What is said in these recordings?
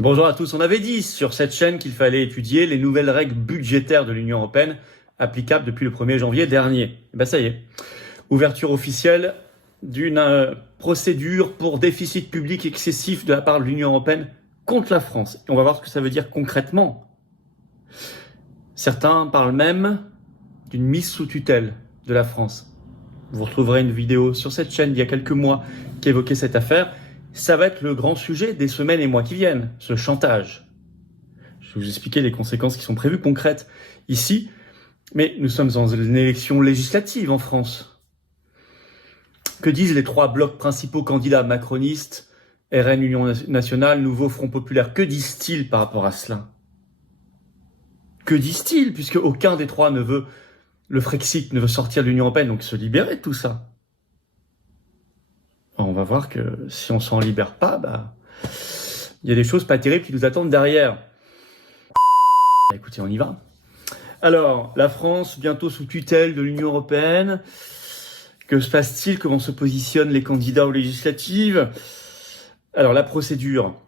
Bonjour à tous. On avait dit sur cette chaîne qu'il fallait étudier les nouvelles règles budgétaires de l'Union européenne applicables depuis le 1er janvier dernier. Et ben ça y est. Ouverture officielle d'une procédure pour déficit public excessif de la part de l'Union européenne contre la France. Et on va voir ce que ça veut dire concrètement. Certains parlent même d'une mise sous tutelle de la France. Vous retrouverez une vidéo sur cette chaîne il y a quelques mois qui évoquait cette affaire. Ça va être le grand sujet des semaines et mois qui viennent, ce chantage. Je vais vous expliquer les conséquences qui sont prévues concrètes ici, mais nous sommes dans une élection législative en France. Que disent les trois blocs principaux candidats macronistes, RN, Union nationale, Nouveau Front populaire? Que disent-ils par rapport à cela? Que disent-ils, puisque aucun des trois ne veut le Frexit, ne veut sortir de l'Union européenne, donc se libérer de tout ça? On va voir que si on s'en libère pas, il y a des choses pas terribles qui nous attendent derrière. Écoutez, on y va. Alors, la France, bientôt sous tutelle de l'Union européenne. Que se passe-t-il? Comment se positionnent les candidats aux législatives? Alors, la procédure,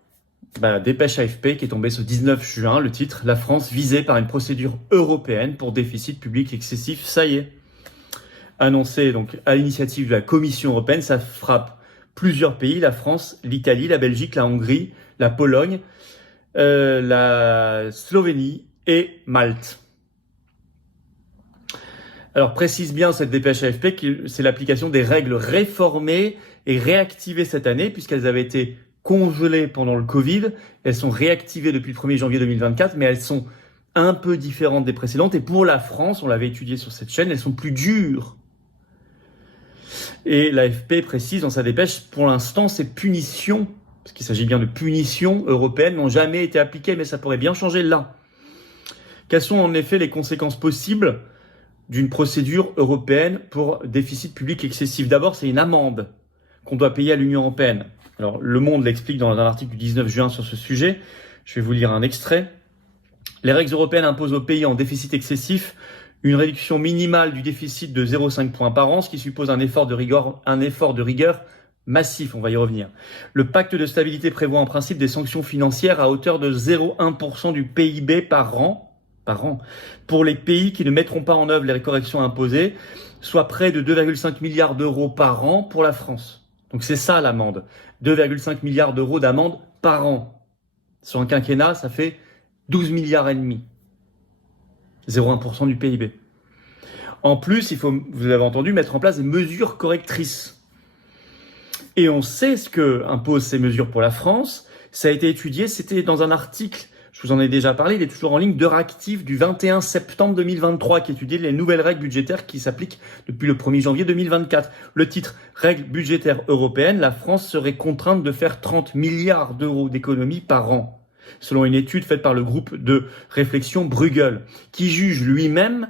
dépêche AFP qui est tombée ce 19 juin, le titre, la France visée par une procédure européenne pour déficit public excessif, ça y est. Annoncé donc à l'initiative de la Commission européenne, ça frappe plusieurs pays, la France, l'Italie, la Belgique, la Hongrie, la Pologne, la Slovénie et Malte. Alors précise bien cette dépêche AFP que c'est l'application des règles réformées et réactivées cette année puisqu'elles avaient été congelées pendant le Covid. Elles sont réactivées depuis le 1er janvier 2024, mais elles sont un peu différentes des précédentes. Et pour la France, on l'avait étudié sur cette chaîne, elles sont plus dures. Et l'AFP précise dans sa dépêche, pour l'instant, ces punitions, parce qu'il s'agit bien de punitions européennes, n'ont jamais été appliquées, mais ça pourrait bien changer là. Quelles sont en effet les conséquences possibles d'une procédure européenne pour déficit public excessif? D'abord, c'est une amende qu'on doit payer à l'Union européenne. Alors, Le Monde l'explique dans un article du 19 juin sur ce sujet. Je vais vous lire un extrait. Les règles européennes imposent aux pays en déficit excessif une réduction minimale du déficit de 0,5 points par an, ce qui suppose un effort de rigueur massif, on va y revenir. Le pacte de stabilité prévoit en principe des sanctions financières à hauteur de 0,1% du PIB par an, pour les pays qui ne mettront pas en œuvre les corrections imposées, soit près de 2,5 milliards d'euros par an pour la France. Donc c'est ça l'amende, 2,5 milliards d'euros d'amende par an. Sur un quinquennat, ça fait 12 milliards et demi. 0,1% du PIB. En plus, il faut, vous l'avez entendu, mettre en place des mesures correctrices. Et on sait ce que imposent ces mesures pour la France. Ça a été étudié, c'était dans un article, je vous en ai déjà parlé, il est toujours en ligne, d'Euractiv du 21 septembre 2023, qui étudiait les nouvelles règles budgétaires qui s'appliquent depuis le 1er janvier 2024. Le titre « Règles budgétaires européennes », la France serait contrainte de faire 30 milliards d'euros d'économies par an, selon une étude faite par le groupe de réflexion Bruegel, qui juge lui-même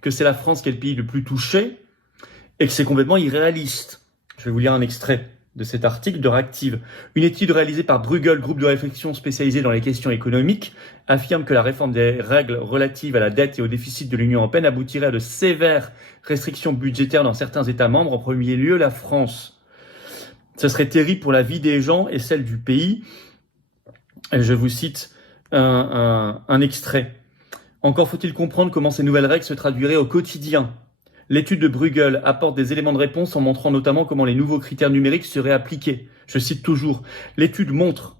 que c'est la France qui est le pays le plus touché et que c'est complètement irréaliste. Je vais vous lire un extrait de cet article de Réactive. Une étude réalisée par Bruegel, groupe de réflexion spécialisé dans les questions économiques, affirme que la réforme des règles relatives à la dette et au déficit de l'Union européenne aboutirait à de sévères restrictions budgétaires dans certains États membres, en premier lieu la France. Ce serait terrible pour la vie des gens et celle du pays. Je vous cite un extrait. Encore faut-il comprendre comment ces nouvelles règles se traduiraient au quotidien. L'étude de Bruegel apporte des éléments de réponse en montrant notamment comment les nouveaux critères numériques seraient appliqués. Je cite toujours. L'étude montre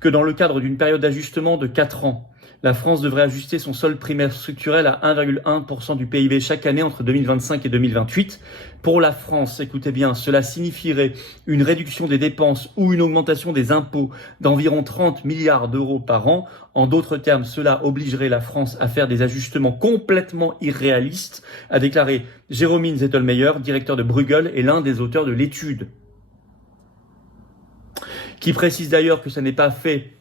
que dans le cadre d'une période d'ajustement de 4 ans, la France devrait ajuster son solde primaire structurel à 1,1% du PIB chaque année entre 2025 et 2028. Pour la France, écoutez bien, cela signifierait une réduction des dépenses ou une augmentation des impôts d'environ 30 milliards d'euros par an. En d'autres termes, cela obligerait la France à faire des ajustements complètement irréalistes, a déclaré Jérôme Zettelmeyer, directeur de Bruegel et l'un des auteurs de l'étude, qui précise d'ailleurs que ça n'est pas fait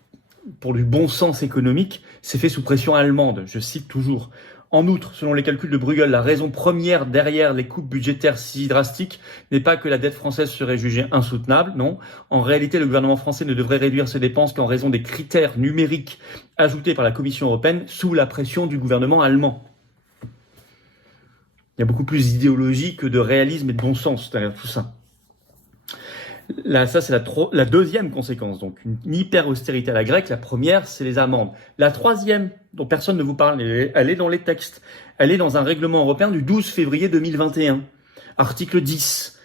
pour du bon sens économique, c'est fait sous pression allemande, je cite toujours. En outre, selon les calculs de Bruegel, la raison première derrière les coupes budgétaires si drastiques n'est pas que la dette française serait jugée insoutenable, non. En réalité, le gouvernement français ne devrait réduire ses dépenses qu'en raison des critères numériques ajoutés par la Commission européenne sous la pression du gouvernement allemand. Il y a beaucoup plus d'idéologie que de réalisme et de bon sens derrière tout ça. Là, ça, c'est la deuxième conséquence. Donc, une hyper-austérité à la grecque. La première, c'est les amendes. La troisième, dont personne ne vous parle, elle est dans les textes. Elle est dans un règlement européen du 12 février 2021, article 10,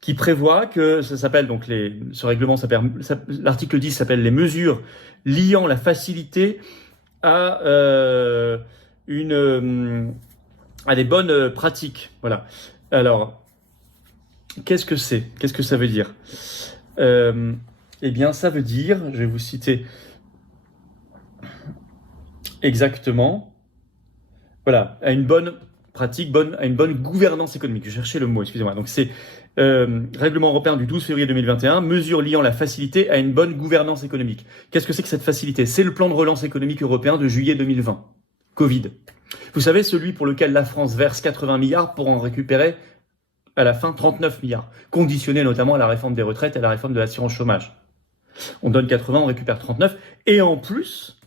qui prévoit que, ça s'appelle donc ce règlement s'appelle, l'article 10 s'appelle les mesures liant la facilité à à des bonnes pratiques. Voilà. Alors, qu'est-ce que c'est? Qu'est-ce que ça veut dire? Eh bien, ça veut dire, je vais vous citer exactement, voilà, à une bonne pratique, à une bonne gouvernance économique. Je cherchais le mot, excusez-moi. Donc, c'est règlement européen du 12 février 2021, mesures liant la facilité à une bonne gouvernance économique. Qu'est-ce que c'est que cette facilité? C'est le plan de relance économique européen de juillet 2020, Covid. Vous savez, celui pour lequel la France verse 80 milliards pour en récupérer à la fin 39 milliards, conditionné notamment à la réforme des retraites et à la réforme de l'assurance chômage. On donne 80, on récupère 39. Et en plus,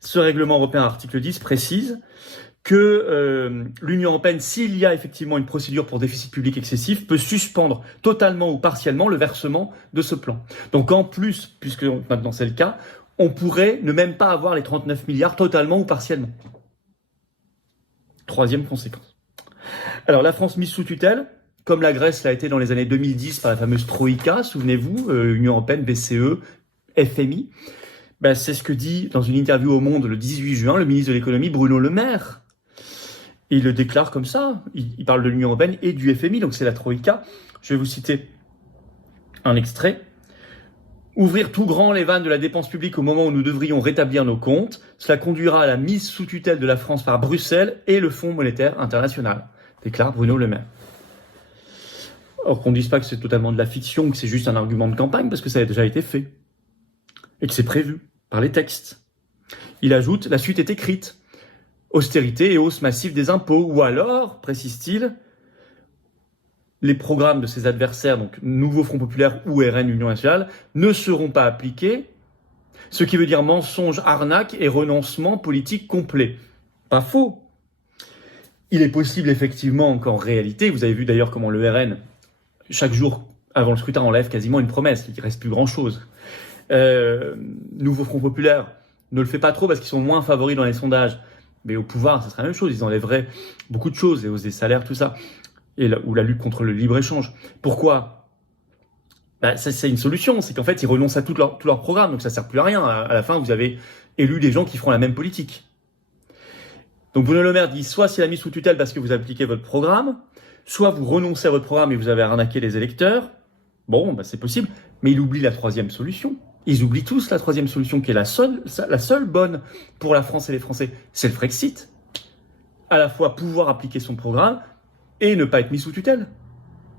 ce règlement européen, article 10, précise que l'Union européenne, s'il y a effectivement une procédure pour déficit public excessif, peut suspendre totalement ou partiellement le versement de ce plan. Donc en plus, puisque maintenant c'est le cas, on pourrait ne même pas avoir les 39 milliards totalement ou partiellement. Troisième conséquence. Alors la France mise sous tutelle, comme la Grèce l'a été dans les années 2010 par la fameuse Troïka, souvenez-vous, Union européenne, BCE, FMI, c'est ce que dit dans une interview au Monde le 18 juin le ministre de l'économie Bruno Le Maire. Et il le déclare comme ça, il parle de l'Union européenne et du FMI, donc c'est la Troïka. Je vais vous citer un extrait. Ouvrir tout grand les vannes de la dépense publique au moment où nous devrions rétablir nos comptes, cela conduira à la mise sous tutelle de la France par Bruxelles et le Fonds monétaire international, déclare Bruno Le Maire. Or qu'on ne dise pas que c'est totalement de la fiction, que c'est juste un argument de campagne, parce que ça a déjà été fait. Et que c'est prévu par les textes. Il ajoute, la suite est écrite. Austérité et hausse massive des impôts. Ou alors, précise-t-il, les programmes de ses adversaires, donc Nouveau Front Populaire ou RN Union Nationale, ne seront pas appliqués, ce qui veut dire mensonge, arnaque et renoncement politique complet. Pas faux. Il est possible effectivement qu'en réalité, vous avez vu d'ailleurs comment le RN, chaque jour avant le scrutin, enlève quasiment une promesse, il ne reste plus grand-chose. Nouveau Front Populaire ne le fait pas trop parce qu'ils sont moins favoris dans les sondages, mais au pouvoir, ça serait la même chose, ils enlèveraient beaucoup de choses, les hausses des salaires, tout ça, ou la lutte contre le libre-échange. Pourquoi? Ça, c'est une solution, c'est qu'en fait, ils renoncent à tout leur programme, donc ça ne sert plus à rien. À la fin, vous avez élu des gens qui feront la même politique. Donc Bruno Le Maire dit, soit c'est la mise sous tutelle parce que vous appliquez votre programme, soit vous renoncez à votre programme et vous avez arnaqué les électeurs. Bon, c'est possible, mais il oublie la troisième solution. Ils oublient tous la troisième solution qui est la seule bonne pour la France et les Français. C'est le Frexit. À la fois pouvoir appliquer son programme et ne pas être mis sous tutelle.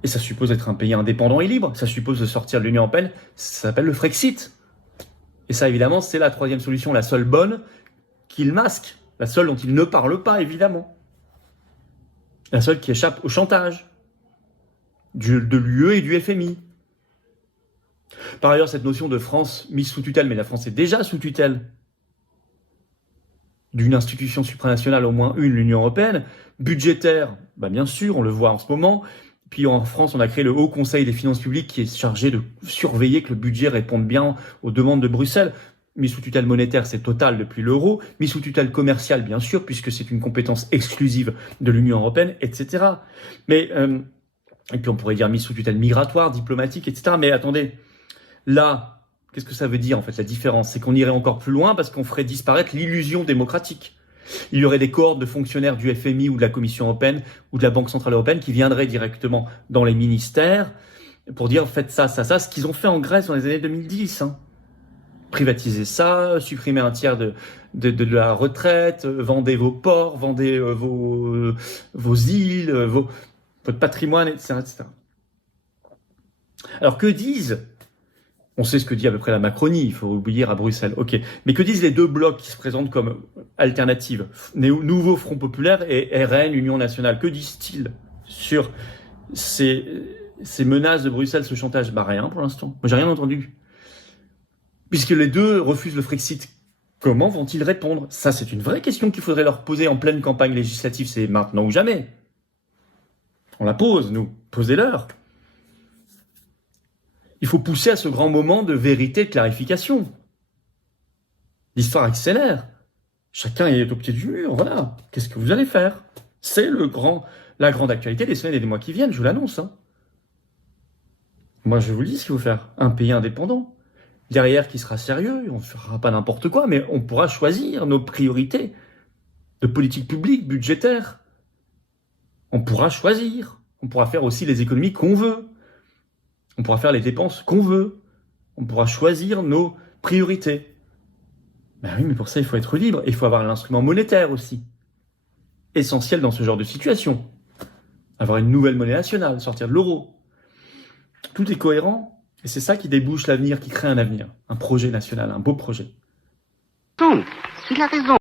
Et ça suppose être un pays indépendant et libre. Ça suppose de sortir de l'Union européenne. Ça s'appelle le Frexit. Et ça, évidemment, c'est la troisième solution, la seule bonne qu'il masque. La seule dont il ne parle pas, évidemment. La seule qui échappe au chantage de l'UE et du FMI. Par ailleurs, cette notion de France mise sous tutelle, mais la France est déjà sous tutelle d'une institution supranationale, au moins une, l'Union européenne, budgétaire, bien sûr, on le voit en ce moment. Puis en France, on a créé le Haut Conseil des finances publiques qui est chargé de surveiller que le budget réponde bien aux demandes de Bruxelles. Mis sous tutelle monétaire, c'est Total depuis l'euro. Mis sous tutelle commerciale, bien sûr, puisque c'est une compétence exclusive de l'Union européenne, etc. Mais, et puis on pourrait dire mis sous tutelle migratoire, diplomatique, etc. Mais attendez, là, qu'est-ce que ça veut dire en fait la différence? C'est qu'on irait encore plus loin parce qu'on ferait disparaître l'illusion démocratique. Il y aurait des cohortes de fonctionnaires du FMI ou de la Commission européenne ou de la Banque centrale européenne qui viendraient directement dans les ministères pour dire faites ça, ça, ça, ce qu'ils ont fait en Grèce dans les années 2010. Privatiser ça, supprimer un tiers de la retraite, vendez vos ports, vendez vos îles, votre patrimoine, etc., etc. Alors que disent, on sait ce que dit à peu près la Macronie, il faut oublier à Bruxelles, ok, mais que disent les deux blocs qui se présentent comme alternatives, Nouveau Front Populaire et RN, Union Nationale, que disent-ils sur ces menaces de Bruxelles, ce chantage? Rien pour l'instant, moi j'ai rien entendu. Puisque les deux refusent le Frexit, comment vont-ils répondre? Ça, c'est une vraie question qu'il faudrait leur poser en pleine campagne législative. C'est maintenant ou jamais. On la pose, nous. Posez-leur. Il faut pousser à ce grand moment de vérité, de clarification. L'histoire accélère. Chacun est au pied du mur, voilà. Qu'est-ce que vous allez faire? C'est la grande actualité des semaines et des mois qui viennent, je vous l'annonce. Hein. Moi, je vous le dis ce qu'il faut faire. Un pays indépendant. Derrière, qui sera sérieux, on ne fera pas n'importe quoi, mais on pourra choisir nos priorités de politique publique, budgétaire. On pourra choisir. On pourra faire aussi les économies qu'on veut. On pourra faire les dépenses qu'on veut. On pourra choisir nos priorités. Ben oui, mais pour ça, il faut être libre. Et il faut avoir l'instrument monétaire aussi. Essentiel dans ce genre de situation. Avoir une nouvelle monnaie nationale, sortir de l'euro. Tout est cohérent. Et c'est ça qui débouche l'avenir, qui crée un avenir. Un projet national, un beau projet. Non, il a raison.